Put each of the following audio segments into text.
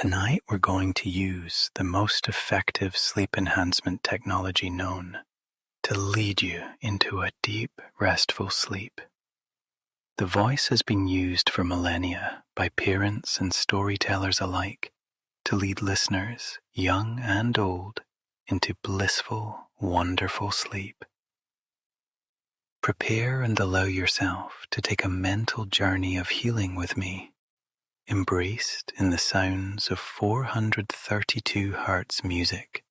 Tonight we're going to use the most effective sleep enhancement technology known to lead you into a deep, restful sleep. The voice has been used for millennia by parents and storytellers alike to lead listeners, young and old, into blissful, wonderful sleep. Prepare and allow yourself to take a mental journey of healing with me, embraced in the sounds of 432 Hz music.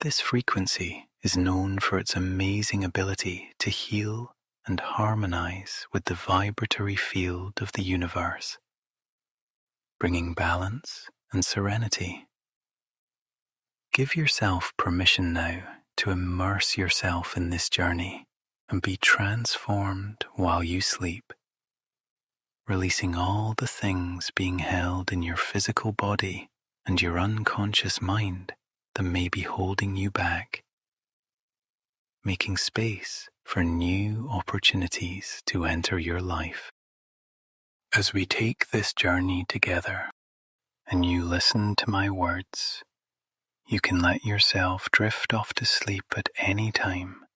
This frequency is known for its amazing ability to heal and harmonize with the vibratory field of the universe, bringing balance and serenity. Give yourself permission now to immerse yourself in this journey and be transformed while you sleep, releasing all the things being held in your physical body and your unconscious mind that may be holding you back, making space for new opportunities to enter your life. As we take this journey together and you listen to my words, you can let yourself drift off to sleep at any time,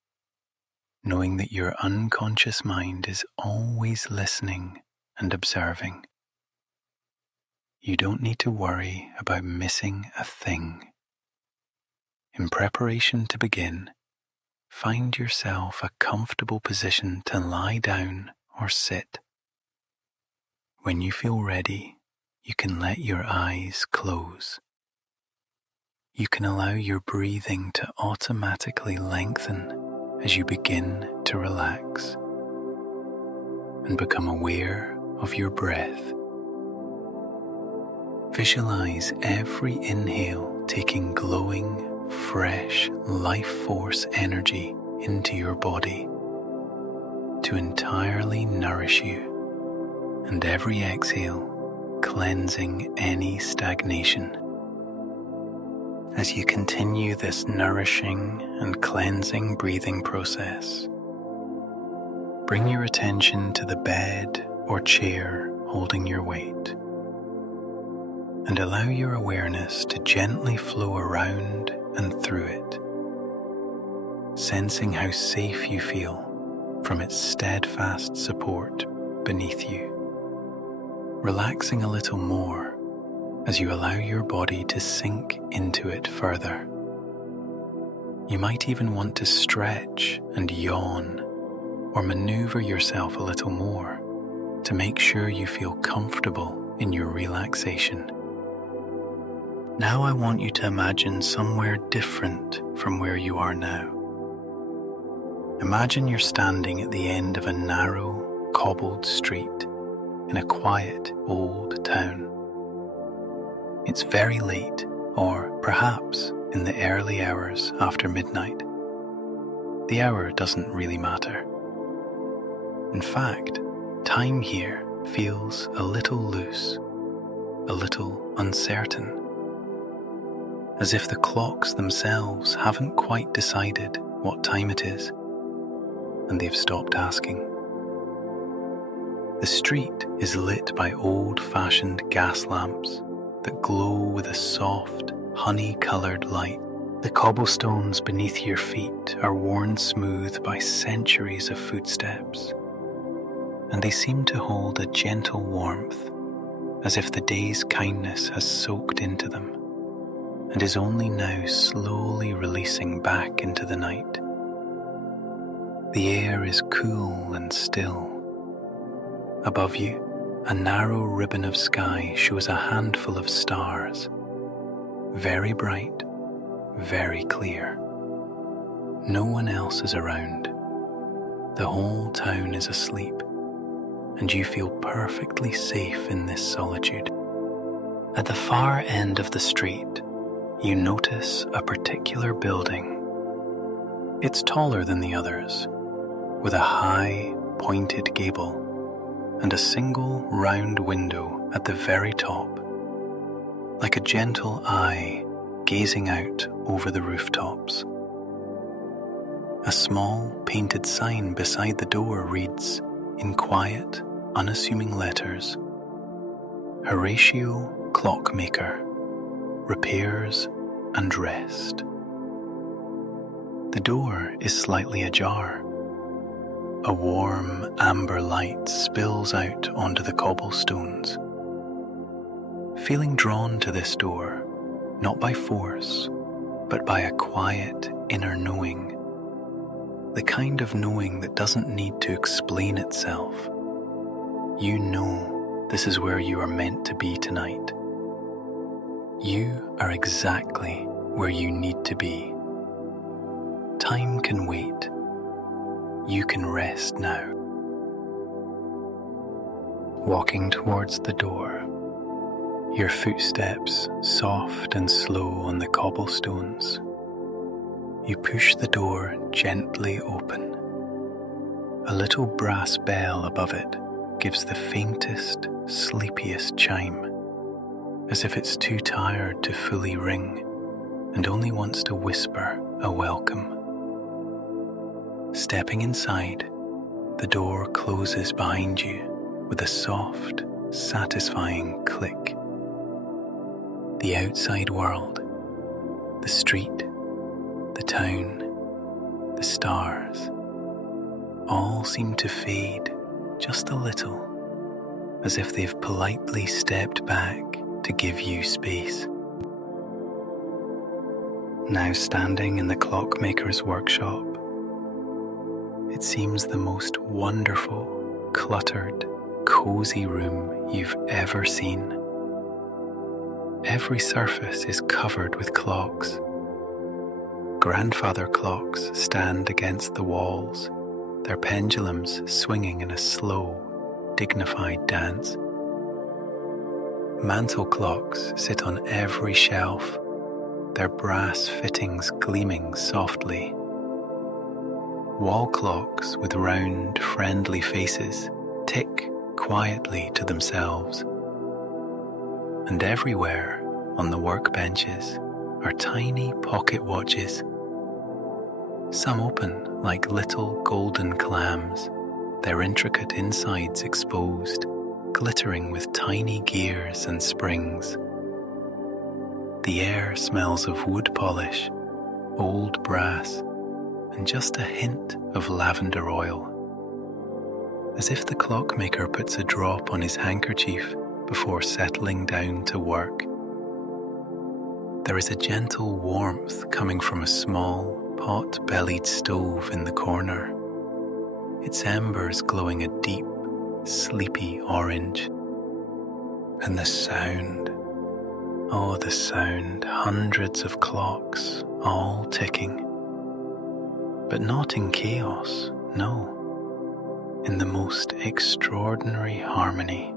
knowing that your unconscious mind is always listening and observing. You don't need to worry about missing a thing. In preparation to begin, find yourself a comfortable position to lie down or sit. When you feel ready, you can let your eyes close. You can allow your breathing to automatically lengthen as you begin to relax and become aware of your breath. Visualize every inhale taking glowing, fresh, life force energy into your body to entirely nourish you, and every exhale cleansing any stagnation. As you continue this nourishing and cleansing breathing process, bring your attention to the bed or chair holding your weight, and allow your awareness to gently flow around and through it, sensing how safe you feel from its steadfast support beneath you. Relaxing a little more as you allow your body to sink into it further. You might even want to stretch and yawn or maneuver yourself a little more to make sure you feel comfortable in your relaxation. Now I want you to imagine somewhere different from where you are now. Imagine you're standing at the end of a narrow, cobbled street in a quiet, old town. It's very late, or perhaps in the early hours after midnight. The hour doesn't really matter. In fact, time here feels a little loose, a little uncertain, as if the clocks themselves haven't quite decided what time it is, and they've stopped asking. The street is lit by old-fashioned gas lamps that glow with a soft, honey-coloured light. The cobblestones beneath your feet are worn smooth by centuries of footsteps, and they seem to hold a gentle warmth, as if the day's kindness has soaked into them and is only now slowly releasing back into the night. The air is cool and still. Above you, a narrow ribbon of sky shows a handful of stars, very bright, very clear. No one else is around. The whole town is asleep, and you feel perfectly safe in this solitude. At the far end of the street, you notice a particular building. It's taller than the others, with a high, pointed gable and a single round window at the very top, like a gentle eye gazing out over the rooftops. A small painted sign beside the door reads, in quiet, unassuming letters, Horatio Clockmaker, repairs and rest. The door is slightly ajar. A warm amber light spills out onto the cobblestones. Feeling drawn to this door, not by force, but by a quiet inner knowing, the kind of knowing that doesn't need to explain itself. You know this is where you are meant to be tonight. You are exactly where you need to be. Time can wait. You can rest now. Walking towards the door, your footsteps soft and slow on the cobblestones. You push the door gently open. A little brass bell above it gives the faintest, sleepiest chime, as if it's too tired to fully ring and only wants to whisper a welcome. Stepping inside, the door closes behind you with a soft, satisfying click. The outside world, the street, the town, the stars, all seem to fade just a little, as if they've politely stepped back to give you space. Now standing in the Clockmaker's workshop, it seems the most wonderful, cluttered, cosy room you've ever seen. Every surface is covered with clocks. Grandfather clocks stand against the walls, their pendulums swinging in a slow, dignified dance. Mantel clocks sit on every shelf, their brass fittings gleaming softly. Wall clocks with round, friendly faces tick quietly to themselves. And everywhere on the workbenches are tiny pocket watches. Some open like little golden clams, their intricate insides exposed, glittering with tiny gears and springs. The air smells of wood polish, old brass, and just a hint of lavender oil. As if the clockmaker puts a drop on his handkerchief before settling down to work. There is a gentle warmth coming from a small, pot-bellied stove in the corner, its embers glowing a deep, sleepy orange. And the sound, oh the sound, hundreds of clocks, all ticking. But not in chaos, no, in the most extraordinary harmony.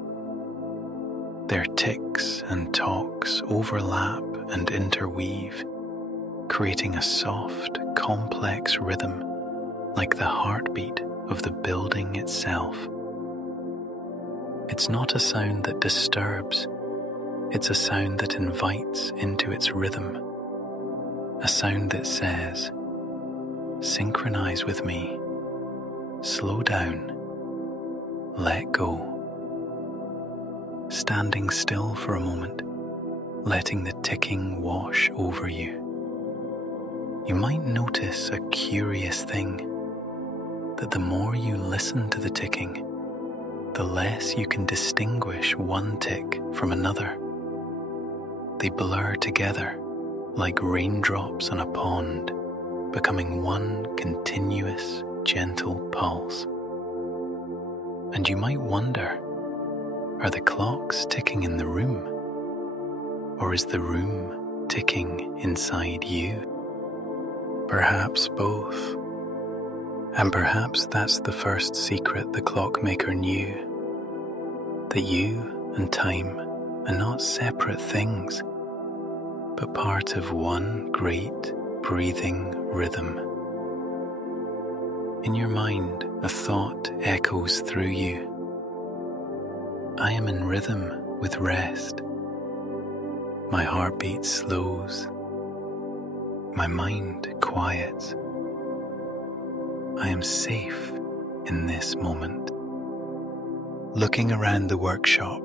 Their ticks and talks overlap and interweave, creating a soft, complex rhythm like the heartbeat of the building itself. It's not a sound that disturbs, it's a sound that invites into its rhythm, a sound that says, synchronize with me, slow down, let go. Standing still for a moment, letting the ticking wash over you. You might notice a curious thing, that the more you listen to the ticking, the less you can distinguish one tick from another. They blur together like raindrops on a pond, becoming one continuous, gentle pulse. And you might wonder, are the clocks ticking in the room? Or is the room ticking inside you? Perhaps both. And perhaps that's the first secret the clockmaker knew, that you and time are not separate things, but part of one great breathing rhythm. In your mind, a thought echoes through you. I am in rhythm with rest. My heartbeat slows. My mind quiets. I am safe in this moment. Looking around the workshop,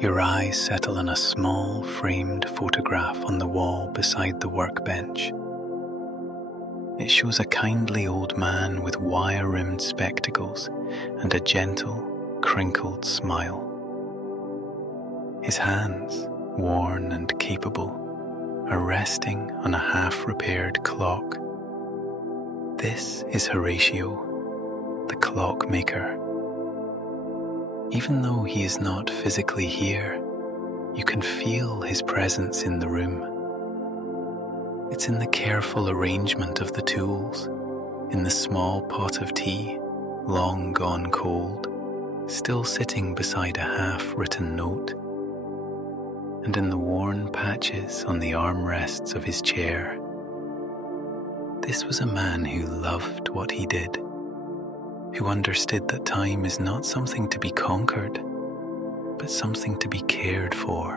Your eyes settle on a small framed photograph on the wall beside the workbench. It shows a kindly old man with wire-rimmed spectacles and a gentle, crinkled smile. His hands, worn and capable, are resting on a half-repaired clock. This is Horatio, the Clockmaker. Even though he is not physically here, you can feel his presence in the room. It's in the careful arrangement of the tools, in the small pot of tea, long gone cold, still sitting beside a half-written note, and in the worn patches on the armrests of his chair. This was a man who loved what he did, who understood that time is not something to be conquered, but something to be cared for,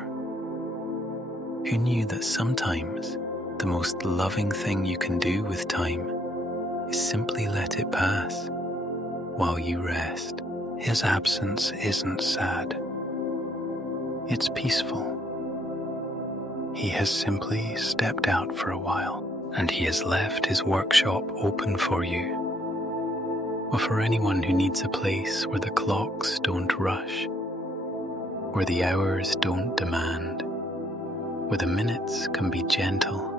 who knew that sometimes the most loving thing you can do with time is simply let it pass while you rest. His absence isn't sad. It's peaceful. He has simply stepped out for a while, and he has left his workshop open for you, or for anyone who needs a place where the clocks don't rush, where the hours don't demand, where the minutes can be gentle.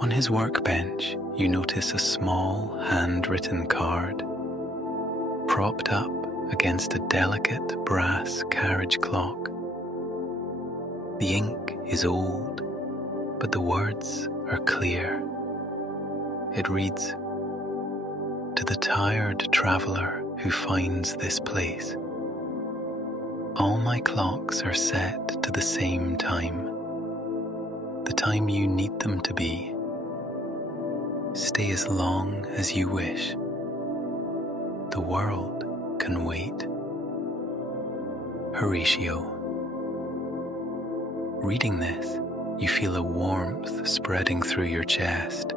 On his workbench, you notice a small handwritten card, propped up against a delicate brass carriage clock. The ink is old, but the words are clear. It reads, "To the tired traveler who finds this place, all my clocks are set to the same time, the time you need them to be. Stay as long as you wish. The world can wait." Horatio. Reading this, you feel a warmth spreading through your chest,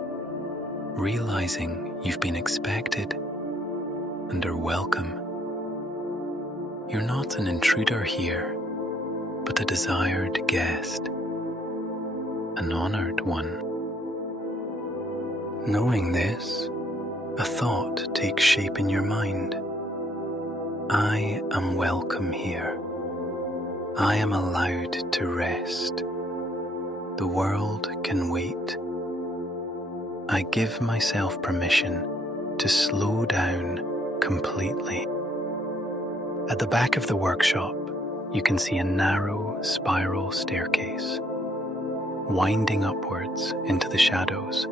realizing you've been expected and are welcome. You're not an intruder here, but a desired guest, an honored one. Knowing this, a thought takes shape in your mind. I am welcome here. I am allowed to rest. The world can wait. I give myself permission to slow down completely. At the back of the workshop, you can see a narrow spiral staircase, winding upwards into the shadows.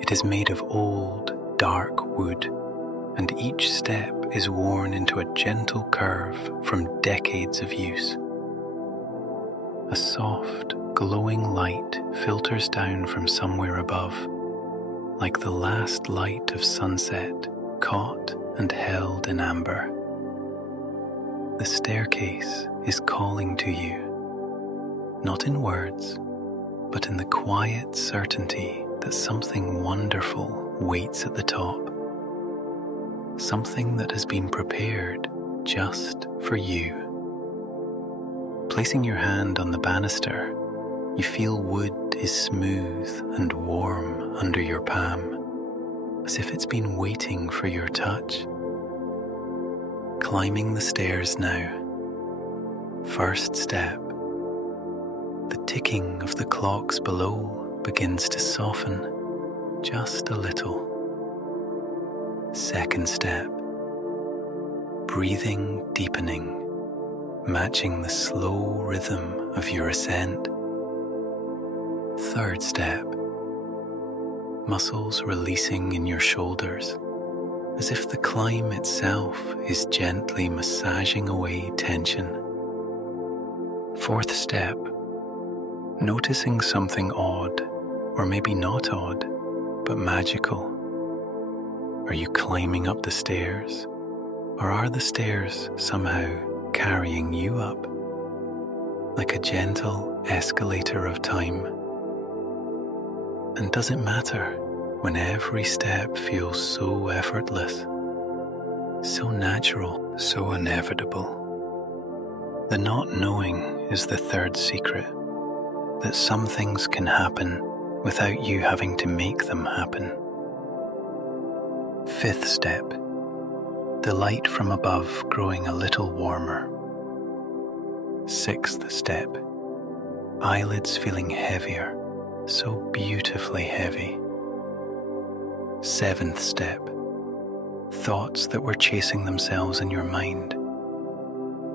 It is made of old, dark wood, and each step is worn into a gentle curve from decades of use. A soft, glowing light filters down from somewhere above, like the last light of sunset caught and held in amber. The staircase is calling to you, not in words, but in the quiet certainty that something wonderful waits at the top. Something that has been prepared just for you. Placing your hand on the banister, you feel wood is smooth and warm under your palm, as if it's been waiting for your touch. Climbing the stairs now. First step. The ticking of the clocks below begins to soften just a little. Second step. Breathing deepening, matching the slow rhythm of your ascent. Third step. Muscles releasing in your shoulders, as if the climb itself is gently massaging away tension. Fourth step. Noticing something odd, or maybe not odd, but magical. Are you climbing up the stairs, or are the stairs somehow carrying you up, like a gentle escalator of time? And does it matter when every step feels so effortless, so natural, so inevitable? The not knowing is the third secret, that some things can happen without you having to make them happen. Fifth step, the light from above growing a little warmer. Sixth step, eyelids feeling heavier, so beautifully heavy. Seventh step, thoughts that were chasing themselves in your mind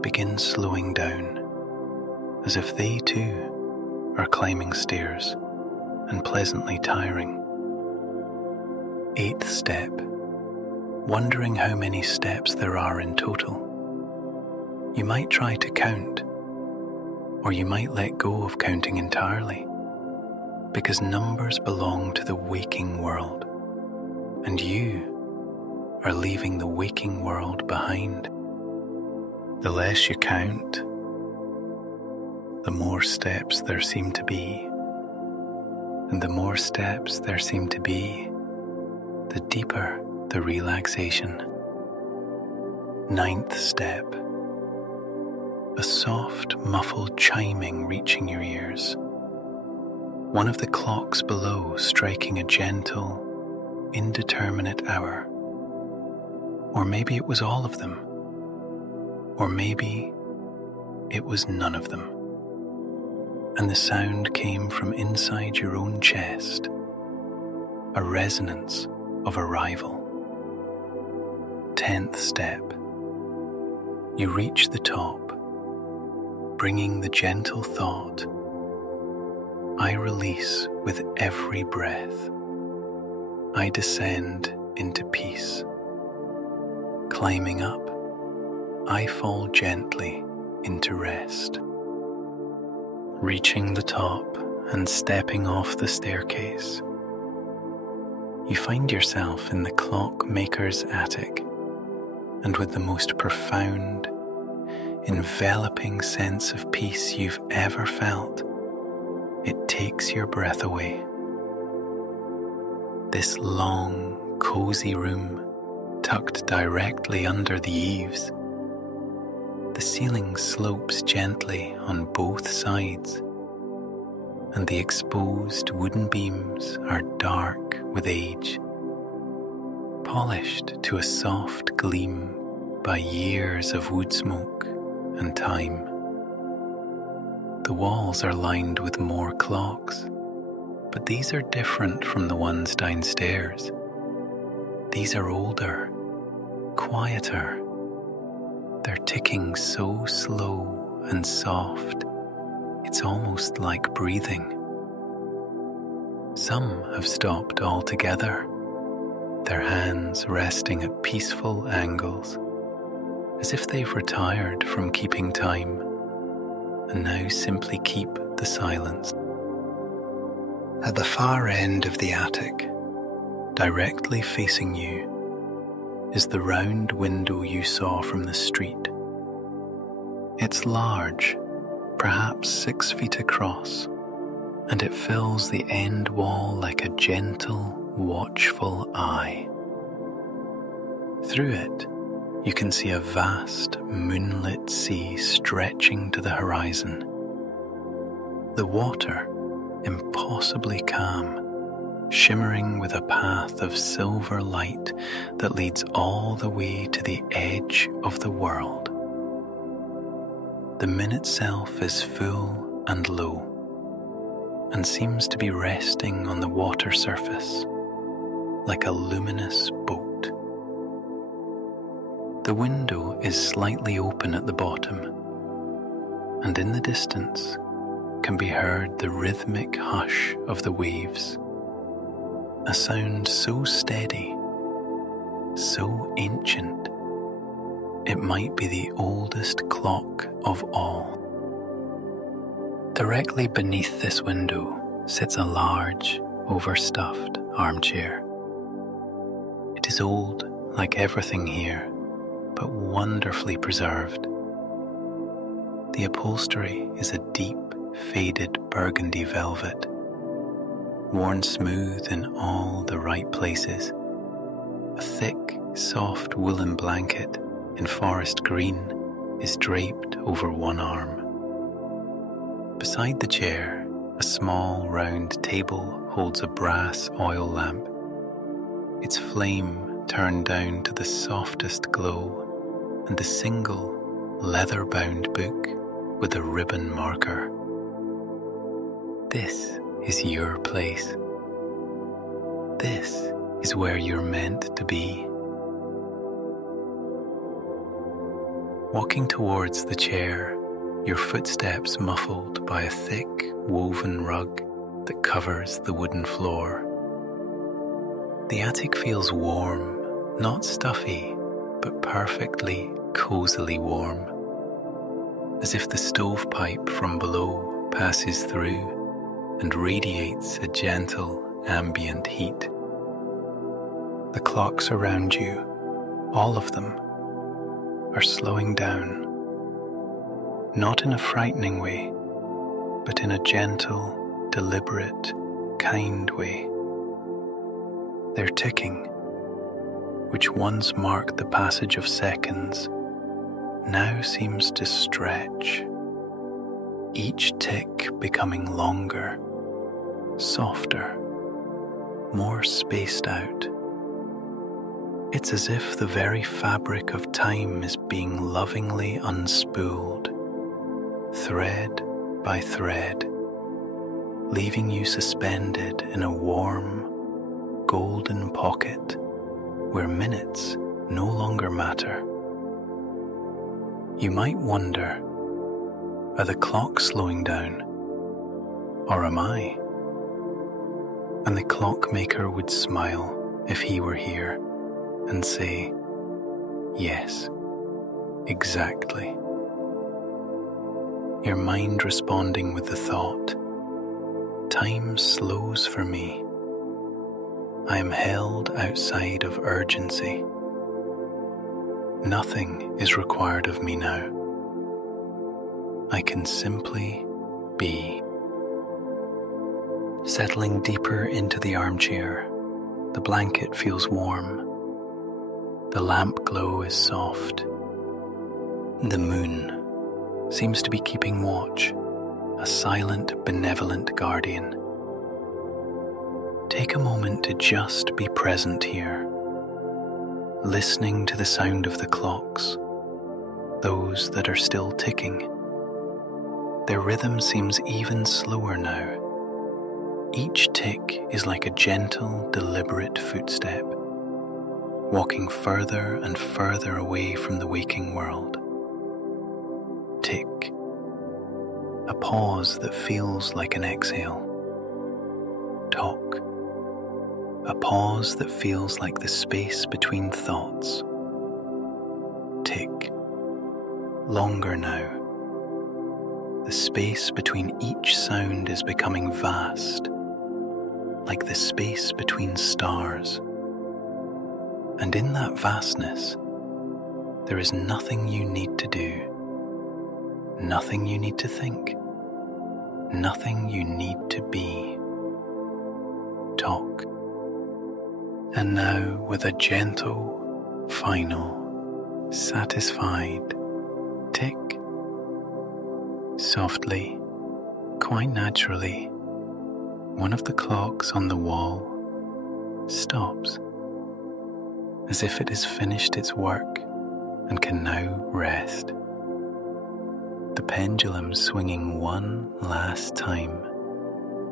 begin slowing down, as if they too are climbing stairs and pleasantly tiring. Eighth step, wondering how many steps there are in total. You might try to count, or you might let go of counting entirely, because numbers belong to the waking world, and you are leaving the waking world behind. The less you count, the more steps there seem to be, and the more steps there seem to be, the deeper the relaxation. Ninth step, a soft, muffled chiming reaching your ears. One of the clocks below striking a gentle, indeterminate hour. Or maybe it was all of them. Or maybe it was none of them. And the sound came from inside your own chest, a resonance of arrival. 10th step, you reach the top, bringing the gentle thought, I release with every breath. I descend into peace. Climbing up, I fall gently into rest. Reaching the top and stepping off the staircase, you find yourself in the Clockmaker's attic, and with the most profound, enveloping sense of peace you've ever felt, it takes your breath away. This long, cosy room, tucked directly under the eaves. The ceiling slopes gently on both sides, and the exposed wooden beams are dark with age, polished to a soft gleam by years of wood smoke and time. The walls are lined with more clocks, but these are different from the ones downstairs. These are older, quieter. They're ticking so slow and soft, it's almost like breathing. Some have stopped altogether, their hands resting at peaceful angles, as if they've retired from keeping time and now simply keep the silence. At the far end of the attic, directly facing you, is the round window you saw from the street. It's large, perhaps 6 feet across, and it fills the end wall like a gentle, watchful eye. Through it, you can see a vast, moonlit sea stretching to the horizon. The water, impossibly calm, shimmering with a path of silver light that leads all the way to the edge of the world. The moon itself is full and low, and seems to be resting on the water surface like a luminous boat. The window is slightly open at the bottom, and in the distance can be heard the rhythmic hush of the waves, a sound so steady, so ancient, it might be the oldest clock of all. Directly beneath this window sits a large, overstuffed armchair. It is old, like everything here, but wonderfully preserved. The upholstery is a deep, faded burgundy velvet, worn smooth in all the right places. A thick, soft woolen blanket in forest green is draped over one arm. Beside the chair, a small round table holds a brass oil lamp, its flame turned down to the softest glow, and a single leather-bound book with a ribbon marker. This is your place. This is where you're meant to be. Walking towards the chair, your footsteps muffled by a thick, woven rug that covers the wooden floor. The attic feels warm, not stuffy, but perfectly, cosily warm, as if the stovepipe from below passes through and radiates a gentle, ambient heat. The clocks around you, all of them, are slowing down, not in a frightening way, but in a gentle, deliberate, kind way. They're ticking, which once marked the passage of seconds, now seems to stretch, each tick becoming longer, softer, more spaced out. It's as if the very fabric of time is being lovingly unspooled, thread by thread, leaving you suspended in a warm, golden pocket where minutes no longer matter. You might wonder, are the clocks slowing down, or am I? And the clockmaker would smile if he were here and say, yes, exactly. Your mind responding with the thought, time slows for me. I am held outside of urgency. Nothing is required of me now. I can simply be. Settling deeper into the armchair, the blanket feels warm. The lamp glow is soft. The moon seems to be keeping watch, a silent, benevolent guardian. Take a moment to just be present here, listening to the sound of the clocks, those that are still ticking. Their rhythm seems even slower now. Each tick is like a gentle, deliberate footstep, walking further and further away from the waking world. Tick, a pause that feels like an exhale. Talk, a pause that feels like the space between thoughts. Tick, longer now. The space between each sound is becoming vast, like the space between stars. And in that vastness, there is nothing you need to do, nothing you need to think, nothing you need to be. Talk. And now, with a gentle, final, satisfied tick, softly, quite naturally, one of the clocks on the wall stops, as if it has finished its work and can now rest. The pendulum swinging one last time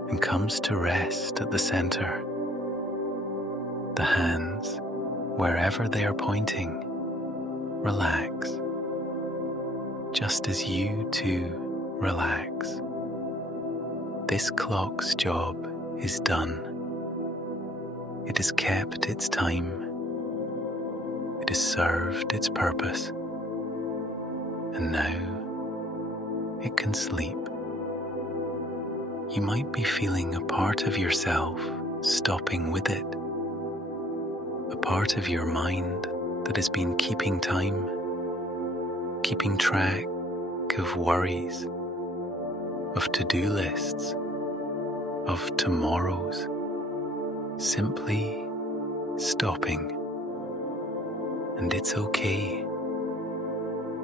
and comes to rest at the center. The hands, wherever they are pointing, relax, just as you too relax. This clock's job is done. It has kept its time. It has served its purpose. And now it can sleep. You might be feeling a part of yourself stopping with it. A part of your mind that has been keeping time, keeping track of worries, of to-do lists, of tomorrows, simply stopping. And it's okay.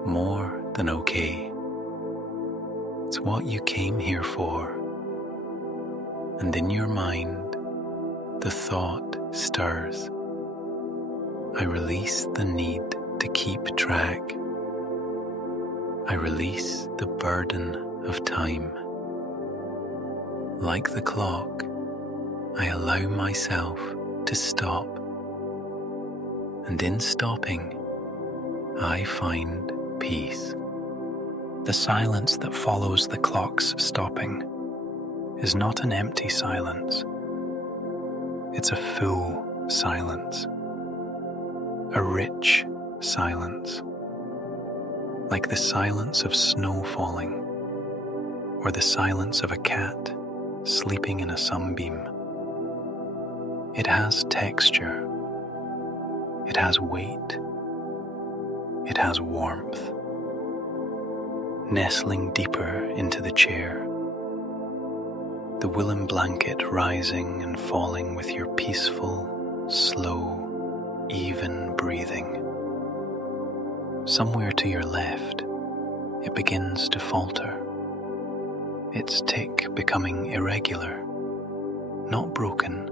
More than okay. It's what you came here for. And in your mind, the thought stirs. I release the need to keep track. I release the burden of time. Like the clock, I allow myself to stop. And in stopping, I find peace. The silence that follows the clock's stopping is not an empty silence. It's a full silence, a rich silence, like the silence of snow falling or the silence of a cat sleeping in a sunbeam. It has texture, it has weight, it has warmth. Nestling deeper into the chair, the woolen blanket rising and falling with your peaceful, slow, even breathing. Somewhere to your left, it begins to falter, its tick becoming irregular, not broken,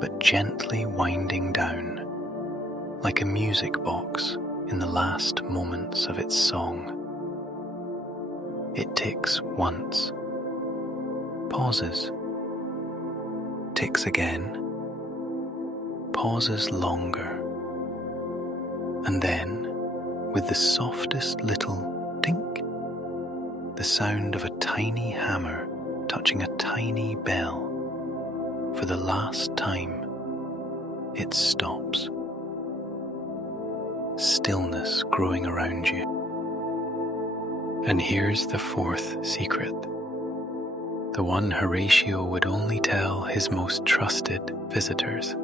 but gently winding down, like a music box in the last moments of its song. It ticks once, pauses, ticks again, pauses longer, and then, with the softest little tink, the sound of a tiny hammer touching a tiny bell, for the last time, it stops. Stillness growing around you. And here's the fourth secret, the one Horatio would only tell his most trusted visitors.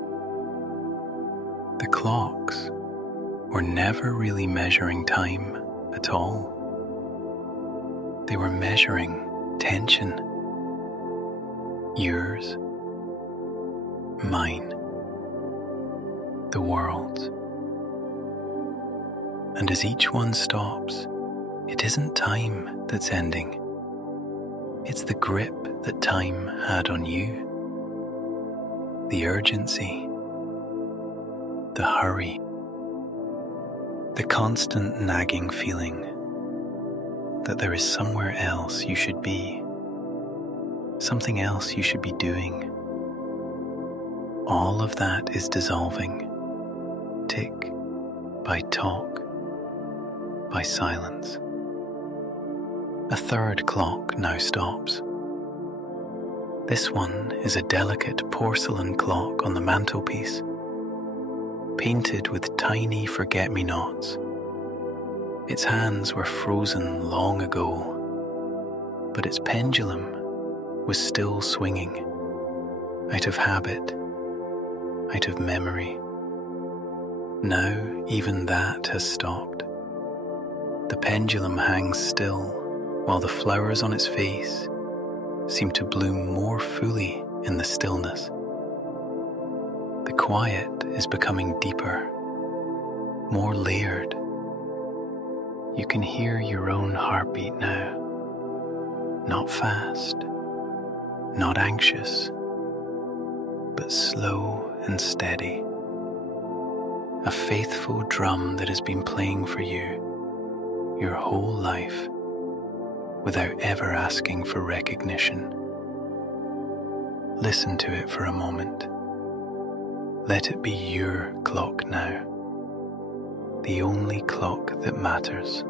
The clocks were never really measuring time at all. They were measuring tension. Yours, mine, the world's. And as each one stops, it isn't time that's ending. It's the grip that time had on you. The urgency, the hurry, the constant nagging feeling that there is somewhere else you should be, something else you should be doing. All of that is dissolving, tick by talk, by silence. A third clock now stops. This one is a delicate porcelain clock on the mantelpiece, painted with tiny forget-me-nots. Its hands were frozen long ago, but its pendulum was still swinging, out of habit, out of memory. Now even that has stopped. The pendulum hangs still, while the flowers on its face seem to bloom more fully in the stillness. The quiet is becoming deeper, more layered. You can hear your own heartbeat now, not fast, not anxious, but slow and steady. A faithful drum that has been playing for you your whole life, without ever asking for recognition. Listen to it for a moment. Let it be your clock now, the only clock that matters.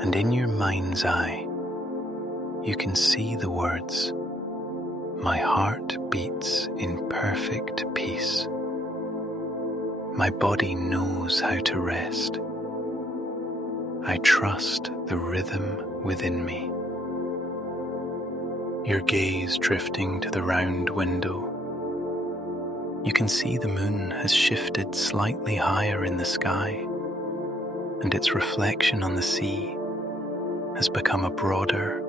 And in your mind's eye, you can see the words, "My heart beats in perfect peace. My body knows how to rest. I trust the rhythm within me." Your gaze drifting to the round window. You can see the moon has shifted slightly higher in the sky, and its reflection on the sea has become a broader,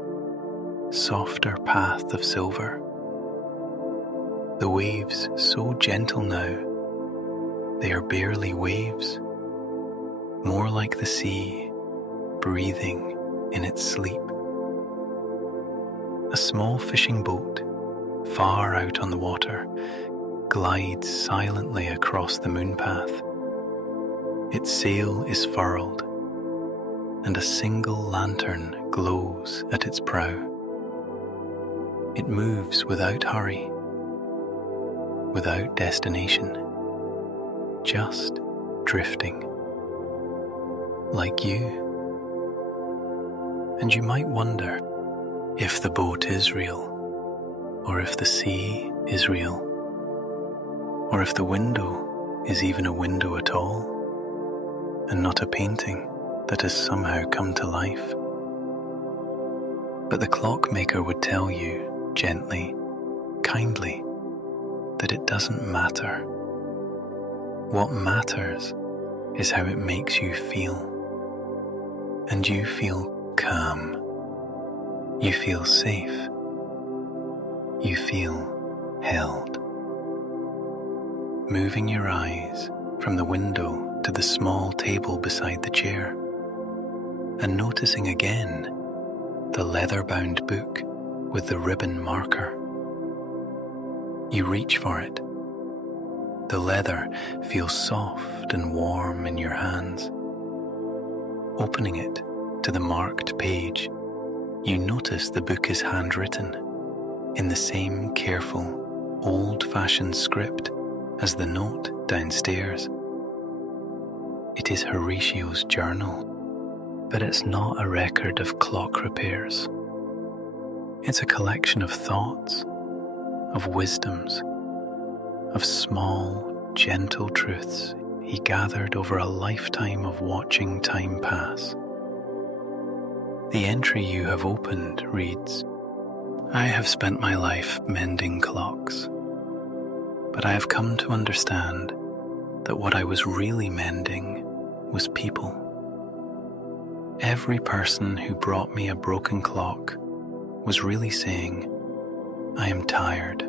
softer path of silver. The waves so gentle now, they are barely waves, more like the sea breathing in its sleep. A small fishing boat, far out on the water, glides silently across the moon path. Its sail is furled, and a single lantern glows at its prow. It moves without hurry, without destination, just drifting, like you. And you might wonder if the boat is real, or if the sea is real, or if the window is even a window at all, and not a painting that has somehow come to life. But the Clockmaker would tell you, gently, kindly, that it doesn't matter. What matters is how it makes you feel. And you feel calm. You feel safe. You feel held. Moving your eyes from the window to the small table beside the chair, and noticing again the leather-bound book with the ribbon marker. You reach for it. The leather feels soft and warm in your hands. Opening it to the marked page, you notice the book is handwritten in the same careful, old-fashioned script as the note downstairs. It is Horatio's journal, but it's not a record of clock repairs. It's a collection of thoughts, of wisdoms, of small, gentle truths he gathered over a lifetime of watching time pass. The entry you have opened reads, "I have spent my life mending clocks, but I have come to understand that what I was really mending was people. Every person who brought me a broken clock was really saying, I am tired.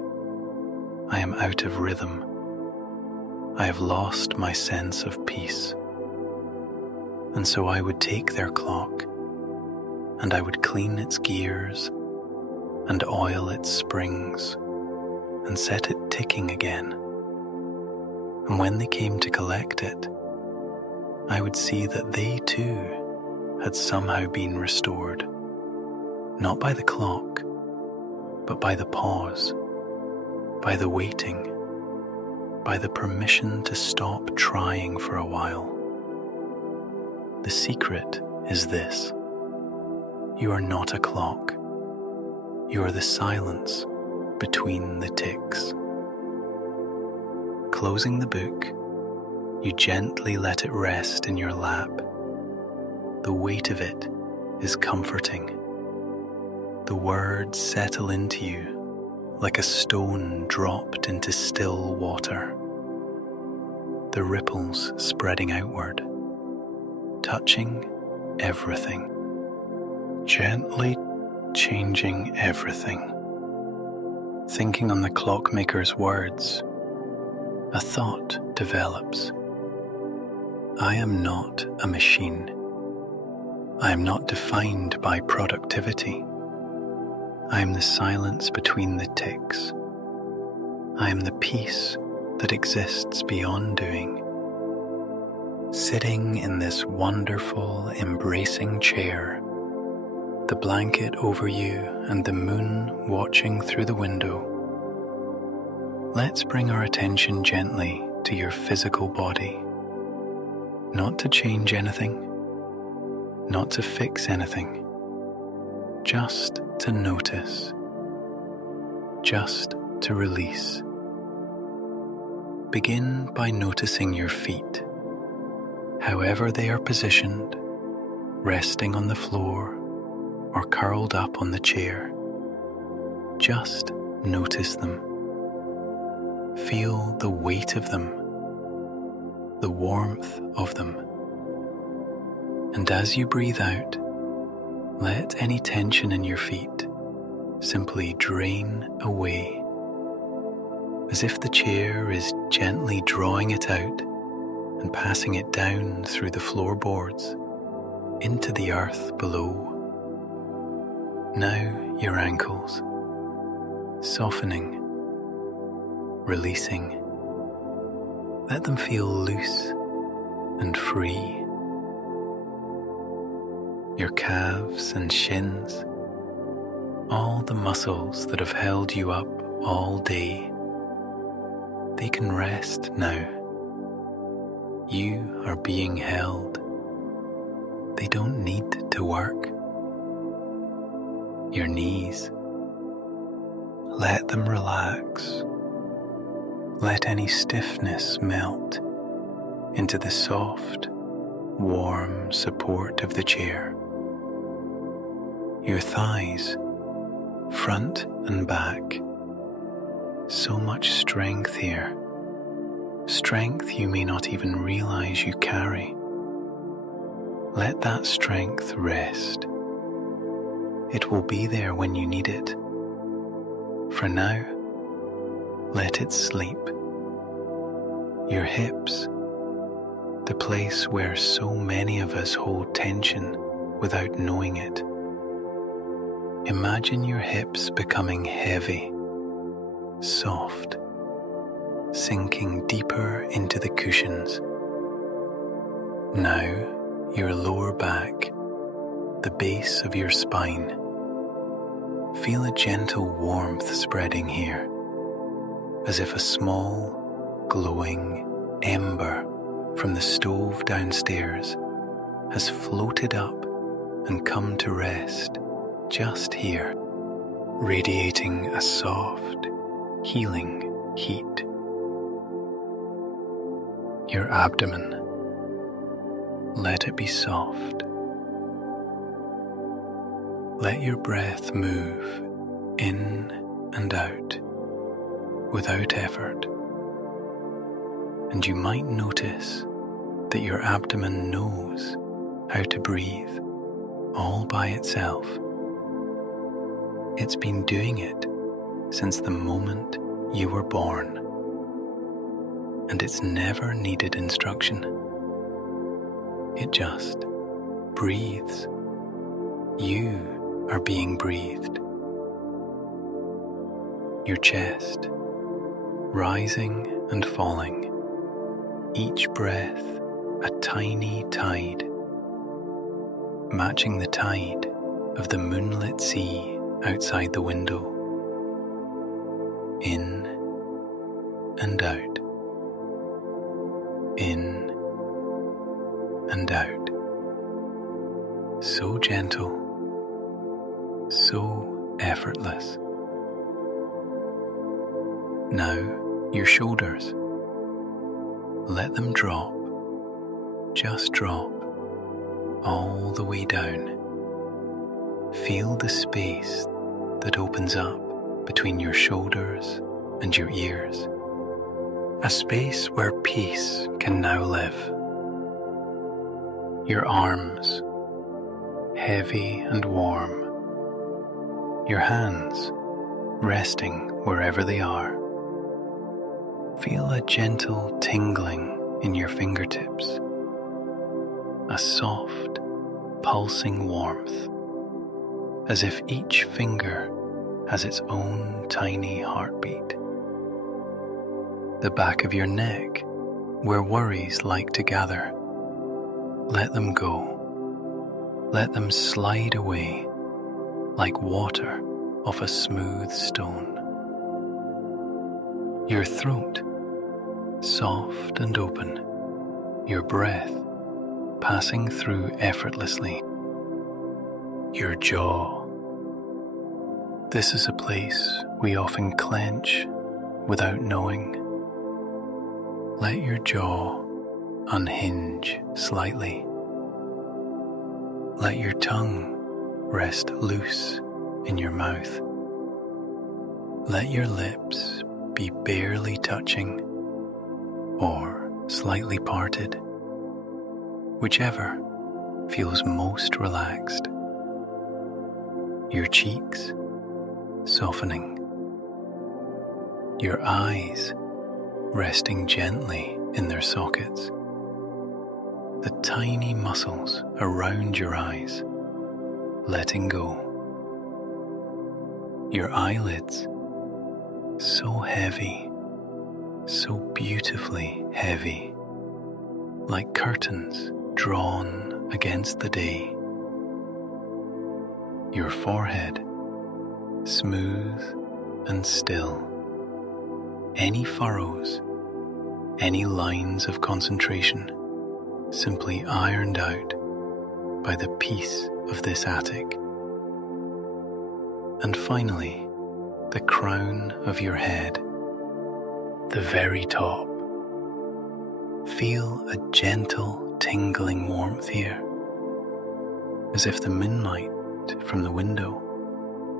I am out of rhythm. I have lost my sense of peace. And so I would take their clock, and I would clean its gears, and oil its springs, and set it ticking again. And when they came to collect it, I would see that they too had somehow been restored, not by the clock, but by the pause, by the waiting, by the permission to stop trying for a while. The secret is this: you are not a clock. You are the silence between the ticks." Closing the book, you gently let it rest in your lap. The weight of it is comforting. The words settle into you like a stone dropped into still water. The ripples spreading outward, touching everything, gently changing everything. Thinking on the Clockmaker's words, a thought develops. I am not a machine. I am not defined by productivity. I am the silence between the ticks. I am the peace that exists beyond doing. Sitting in this wonderful, embracing chair, the blanket over you and the moon watching through the window, let's bring our attention gently to your physical body. Not to change anything, not to fix anything, just to notice, just to release. Begin by noticing your feet, however they are positioned, resting on the floor or curled up on the chair. Just notice them. Feel the weight of them, the warmth of them. And as you breathe out, let any tension in your feet simply drain away, as if the chair is gently drawing it out and passing it down through the floorboards into the earth below. Now your ankles, softening, releasing. Let them feel loose and free. Your calves and shins, all the muscles that have held you up all day, they can rest now. You are being held. They don't need to work. Your knees, let them relax. Let any stiffness melt into the soft, warm support of the chair. Your thighs, front and back, so much strength here. Strength you may not even realize you carry. Let that strength rest. It will be there when you need it. For now, let it sleep. Your hips, the place where so many of us hold tension without knowing it. Imagine your hips becoming heavy, soft, sinking deeper into the cushions. Now, your lower back, the base of your spine. Feel a gentle warmth spreading here, as if a small, glowing ember from the stove downstairs has floated up and come to rest just here, radiating a soft, healing heat. Your abdomen, let it be soft. Let your breath move in and out without effort. And you might notice that your abdomen knows how to breathe all by itself. It's been doing it since the moment you were born, and it's never needed instruction. It just breathes. You are being breathed. Your chest, rising and falling, each breath a tiny tide, matching the tide of the moonlit sea outside the window. In and out. In and out. So gentle, so effortless. Now your shoulders. Let them drop, just drop, all the way down. Feel the space that opens up between your shoulders and your ears. A space where peace can now live. Your arms, heavy and warm. Your hands, resting wherever they are. Feel a gentle tingling in your fingertips. A soft, pulsing warmth, as if each finger has its own tiny heartbeat. The back of your neck, where worries like to gather. Let them go. Let them slide away like water off a smooth stone. Your throat, soft and open. Your breath passing through effortlessly. Your jaw. This is a place we often clench without knowing. Let your jaw unhinge slightly. Let your tongue rest loose in your mouth. Let your lips be barely touching or slightly parted, whichever feels most relaxed. Your cheeks softening. Your eyes resting gently in their sockets. the tiny muscles around your eyes letting go. Your eyelids, so heavy, so beautifully heavy, like curtains drawn against the day. Your forehead, smooth and still. Any furrows, any lines of concentration simply ironed out by the peace of this attic. And finally, the crown of your head, the very top. Feel a gentle, tingling warmth here, as if the moonlight from the window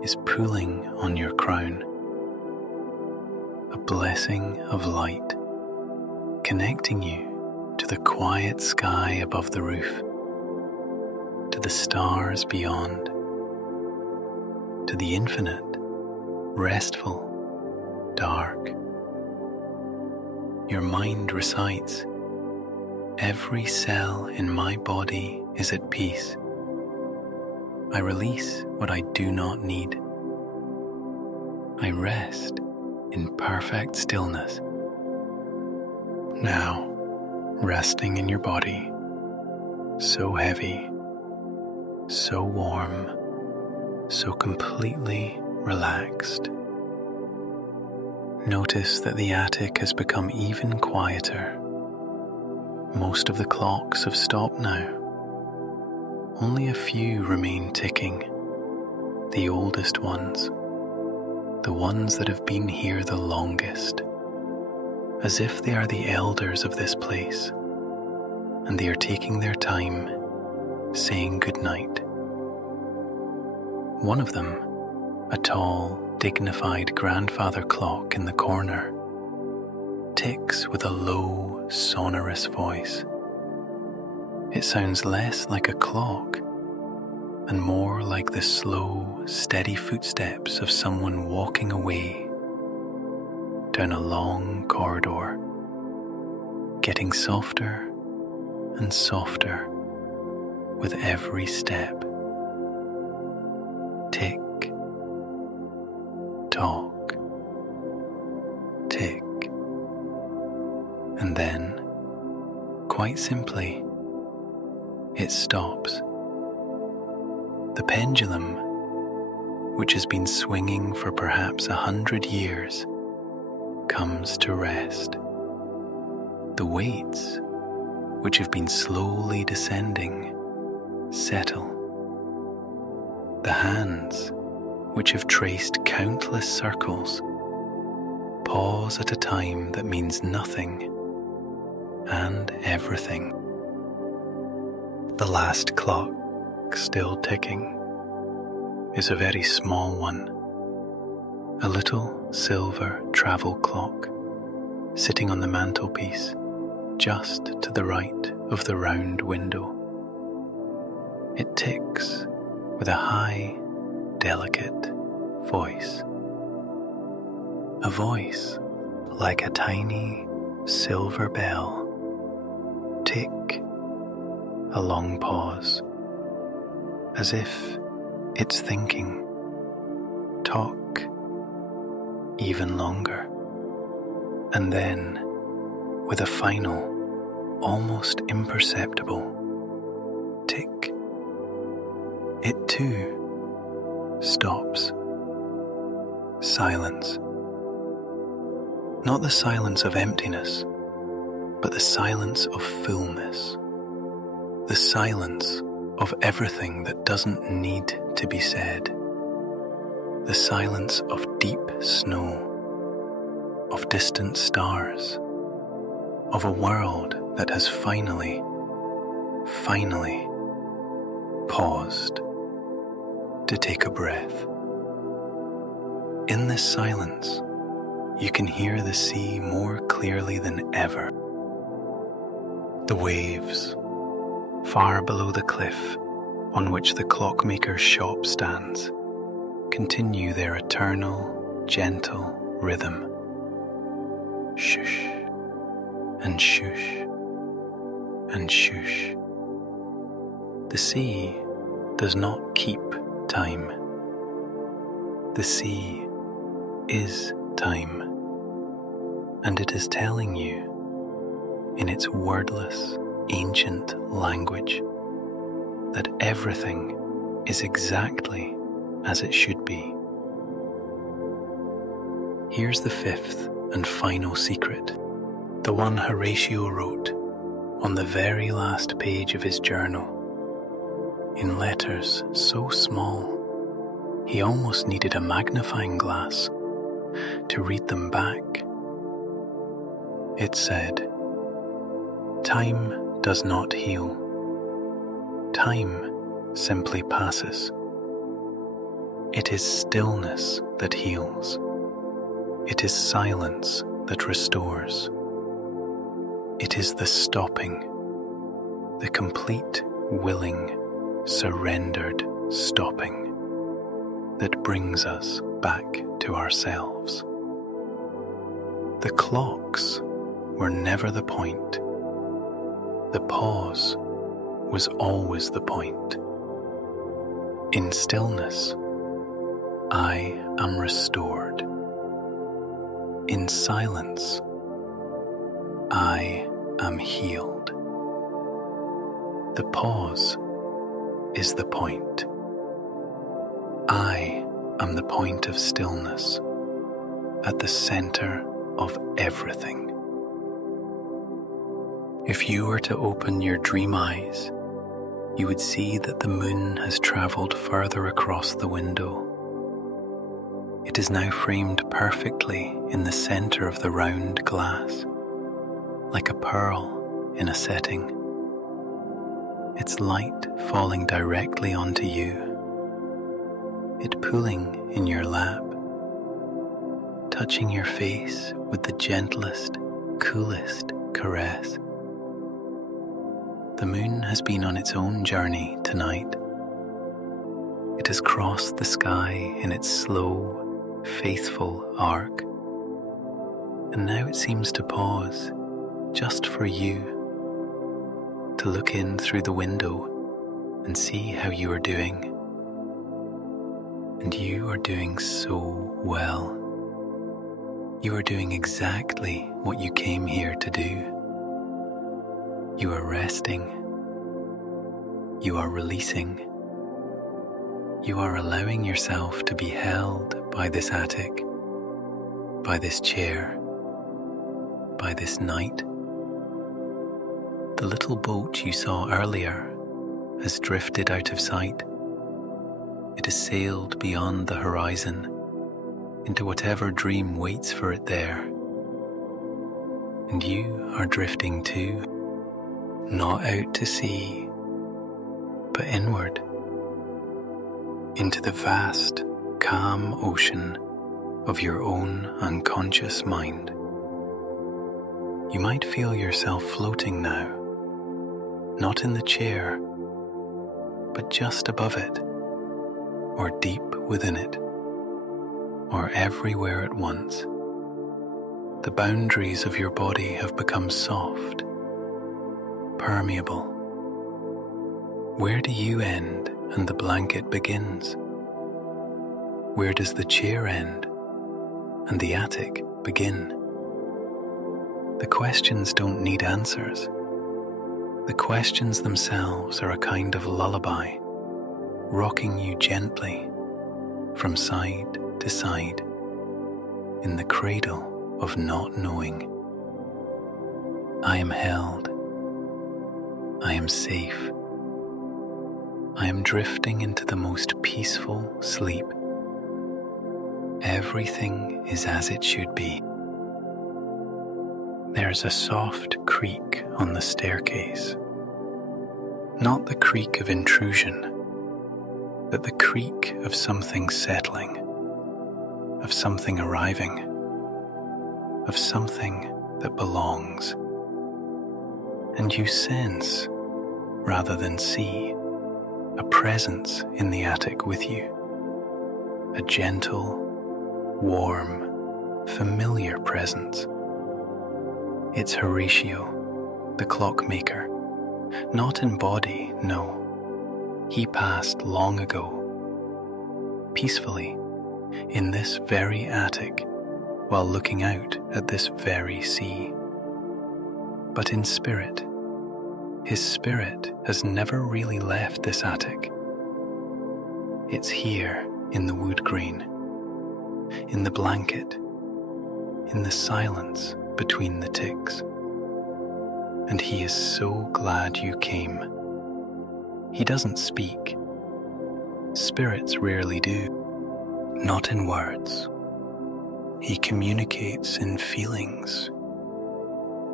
is pooling on your crown. A blessing of light, connecting you to the quiet sky above the roof, to the stars beyond, to the infinite, restful, dark. Your mind recites, every cell in my body is at peace. I release what I do not need. I rest in perfect stillness. Now, resting in your body, so heavy, so warm, so completely relaxed. Notice that the attic has become even quieter. Most of the clocks have stopped now. Only a few remain ticking, the oldest ones, the ones that have been here the longest, as if they are the elders of this place, and they are taking their time, saying goodnight. One of them, a tall, dignified grandfather clock in the corner, ticks with a low, sonorous voice. It sounds less like a clock and more like the slow, steady footsteps of someone walking away down a long corridor, getting softer and softer with every step. Tick, tock, tick. And then, quite simply, it stops. The pendulum, which has been swinging for perhaps 100 years, comes to rest. The weights, which have been slowly descending, settle. The hands, which have traced countless circles, pause at a time that means nothing and everything. The last clock, still ticking, is a very small one, a little silver travel clock sitting on the mantelpiece just to the right of the round window. It ticks with a high, delicate voice. A voice like a tiny silver bell. Tick, a long pause, as if it's thinking. Talk, even longer. And then, with a final, almost imperceptible tick, it too stops. Silence. Not the silence of emptiness, but the silence of fullness. The silence of everything that doesn't need to be said. The silence of deep snow, of distant stars, of a world that has finally paused to take a breath. In this silence, you can hear the sea more clearly than ever. The waves, far below the cliff on which the Clockmaker's shop stands, continue their eternal, gentle rhythm. Shush and shush, and shush. The sea does not keep time. The sea is time, and it is telling you in its wordless, ancient language that everything is exactly as it should be. Here's the fifth and final secret, the one Horatio wrote on the very last page of his journal, in letters so small he almost needed a magnifying glass to read them back. It said, "Time does not heal. Time simply passes. It is stillness that heals. It is silence that restores. It is the stopping, the complete, willing, surrendered stopping that brings us back to ourselves. The clocks were never the point. The pause was always the point. In stillness, I am restored. In silence, I am healed. The pause is the point. I am the point of stillness, at the center of everything. If you were to open your dream eyes, you would see that the moon has traveled further across the window. It is now framed perfectly in the center of the round glass, like a pearl in a setting. Its light falling directly onto you, it pooling in your lap, touching your face with the gentlest, coolest caress. The moon has been on its own journey tonight. It has crossed the sky in its slow, faithful arc, and now it seems to pause just for you, to look in through the window and see how you are doing. And you are doing so well. You are doing exactly what you came here to do. You are resting. You are releasing. You are allowing yourself to be held by this attic, by this chair, by this night. The little boat you saw earlier has drifted out of sight. It has sailed beyond the horizon into whatever dream waits for it there. And you are drifting too, not out to sea, but inward, into the vast, calm ocean of your own unconscious mind. You might feel yourself floating now, not in the chair, but just above it, or deep within it, or everywhere at once. The boundaries of your body have become soft, permeable. Where do you end and the blanket begins? Where does the chair end and the attic begin? The questions don't need answers. The questions themselves are a kind of lullaby, rocking you gently from side to side in the cradle of not knowing. I am held. I am safe. I am drifting into the most peaceful sleep. Everything is as it should be. There's a soft creak on the staircase. Not the creak of intrusion, but the creak of something settling, of something arriving, of something that belongs. And you sense, rather than see, a presence in the attic with you. A gentle, warm, familiar presence. It's Horatio, the Clockmaker, Not in body, no. He passed long ago, peacefully, in this very attic, while looking out at this very sea. But in spirit, his spirit has never really left this attic. It's here in the wood grain, in the blanket, in the silence between the ticks. And he is so glad you came. He doesn't speak. Spirits rarely do. Not in words. He communicates in feelings.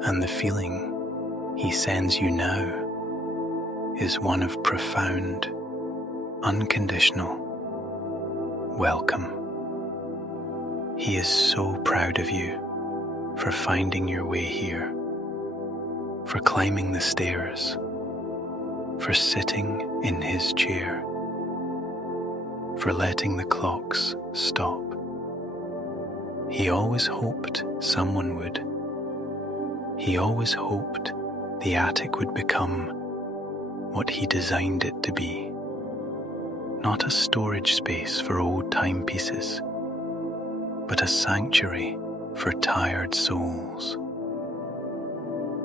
And the feeling he sends you now is one of profound, unconditional welcome. He is so proud of you for finding your way here, for climbing the stairs, for sitting in his chair, for letting the clocks stop. He always hoped someone would. He always hoped the attic would become what he designed it to be. Not a storage space for old timepieces, but a sanctuary for tired souls.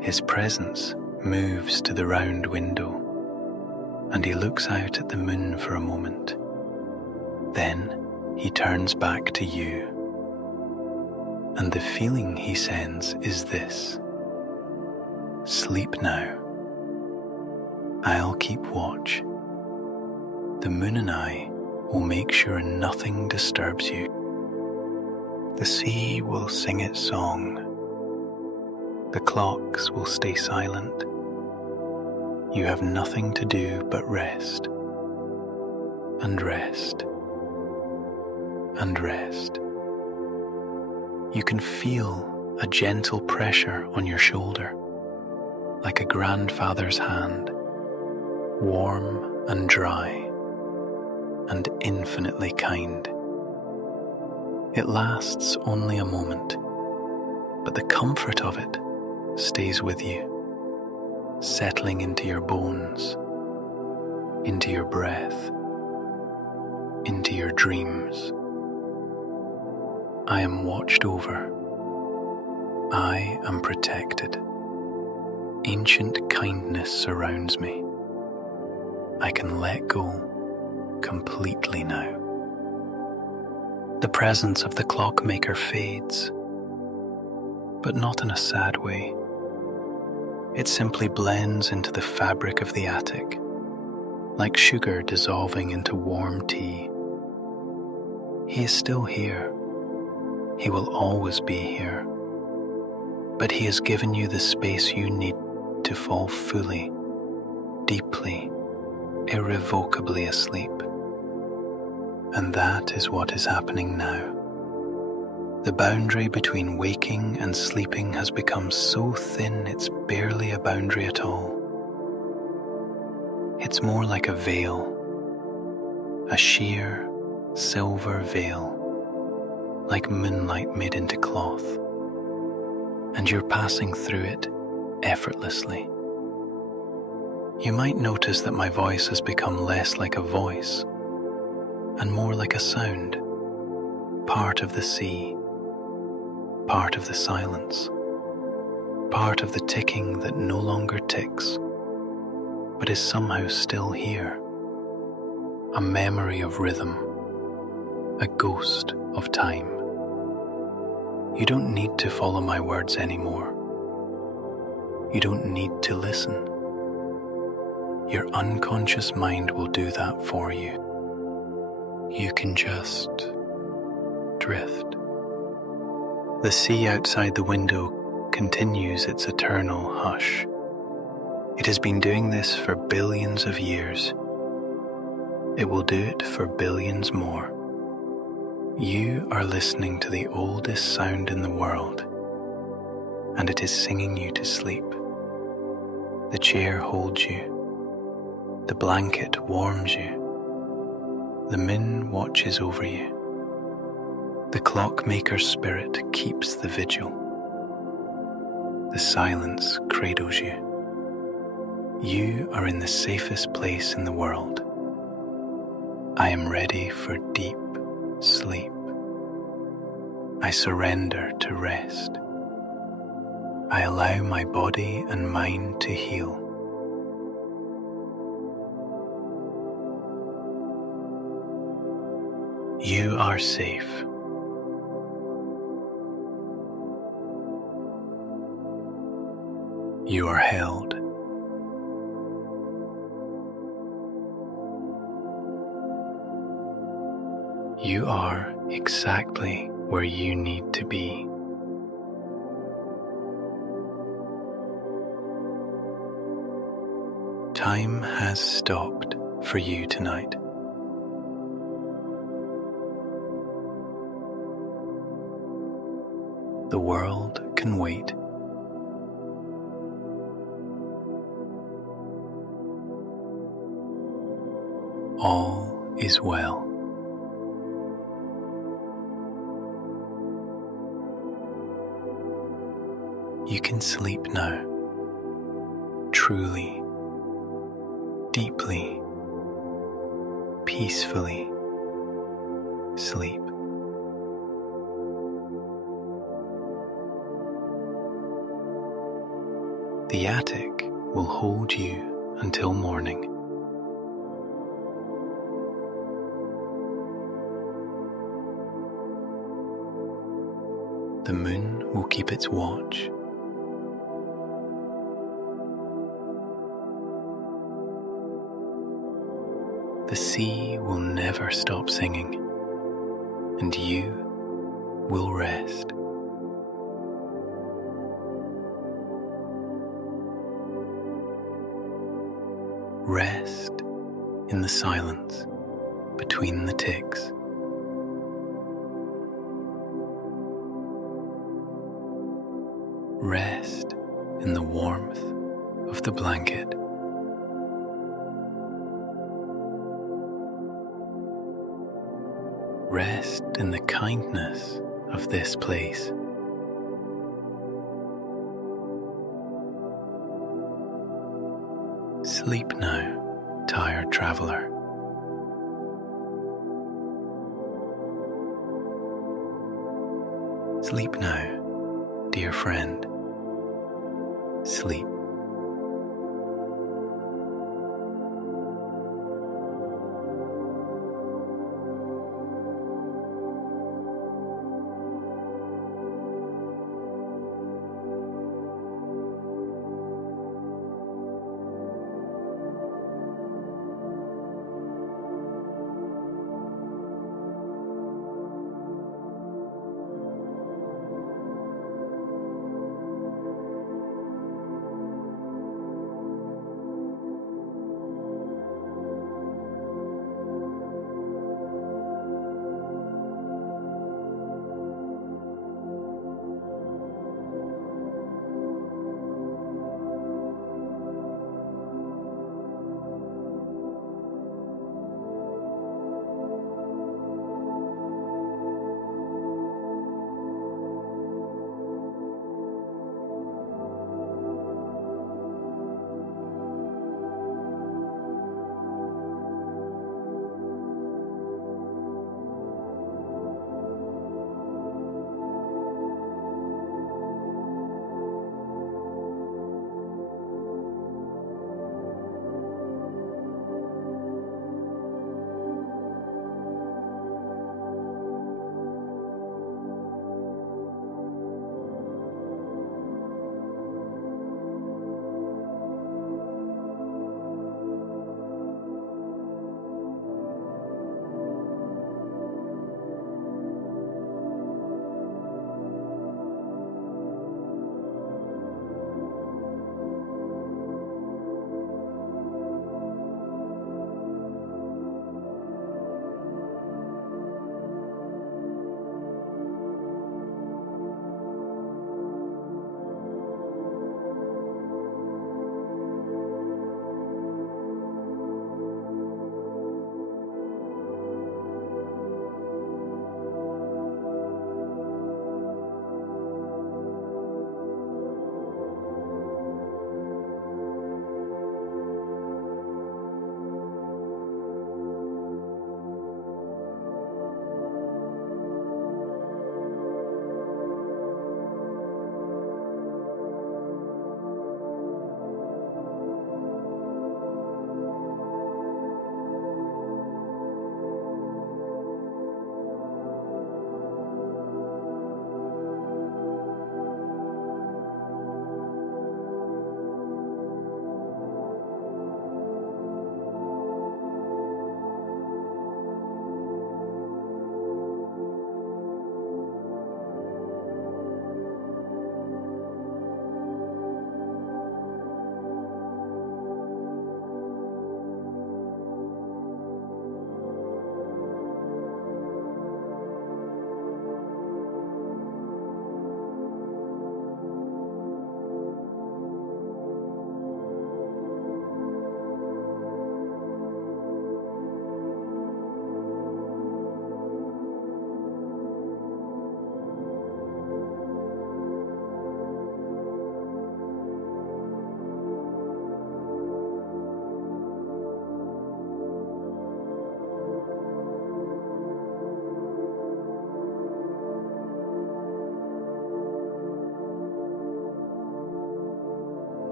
His presence moves to the round window, and he looks out at the moon for a moment. Then he turns back to you. And the feeling he sends is this: sleep now. I'll keep watch. The moon and I will make sure nothing disturbs you. The sea will sing its song. The clocks will stay silent. You have nothing to do but rest, and rest, and rest. You can feel a gentle pressure on your shoulder, like a grandfather's hand, warm and dry, and infinitely kind. It lasts only a moment, but the comfort of it stays with you, settling into your bones, into your breath, into your dreams. I am watched over. I am protected. Ancient kindness surrounds me. I can let go completely now. The presence of the Clockmaker fades, but not in a sad way. It simply blends into the fabric of the attic, like sugar dissolving into warm tea. He is still here. He will always be here. But he has given you the space you need to fall fully, deeply, irrevocably asleep. And that is what is happening now. The boundary between waking and sleeping has become so thin it's barely a boundary at all. It's more like a veil, a sheer silver veil, like moonlight made into cloth, and you're passing through it effortlessly. You might notice that my voice has become less like a voice and more like a sound, part of the sea, part of the silence, part of the ticking that no longer ticks, but is somehow still here, a memory of rhythm, a ghost of time. You don't need to follow my words anymore. You don't need to listen. Your unconscious mind will do that for you. You can just drift. The sea outside the window continues its eternal hush. It has been doing this for billions of years. It will do it for billions more. You are listening to the oldest sound in the world, and it is singing you to sleep. The chair holds you. The blanket warms you. The moon watches over you. The Clockmaker's spirit keeps the vigil. The silence cradles you. You are in the safest place in the world. I am ready for deep sleep. I surrender to rest. I allow my body and mind to heal. You are safe. You are held. You are exactly where you need to be. Time has stopped for you tonight. The world can wait. All is well. You can sleep now, truly, deeply, peacefully sleep. The attic will hold you until morning. The moon will keep its watch. The sea will never stop singing, and you will rest. Rest in the silence between the ticks. Rest in the warmth of the blanket. Rest in the kindness of this place. Sleep now, tired traveler. Sleep now, dear friend. Sleep.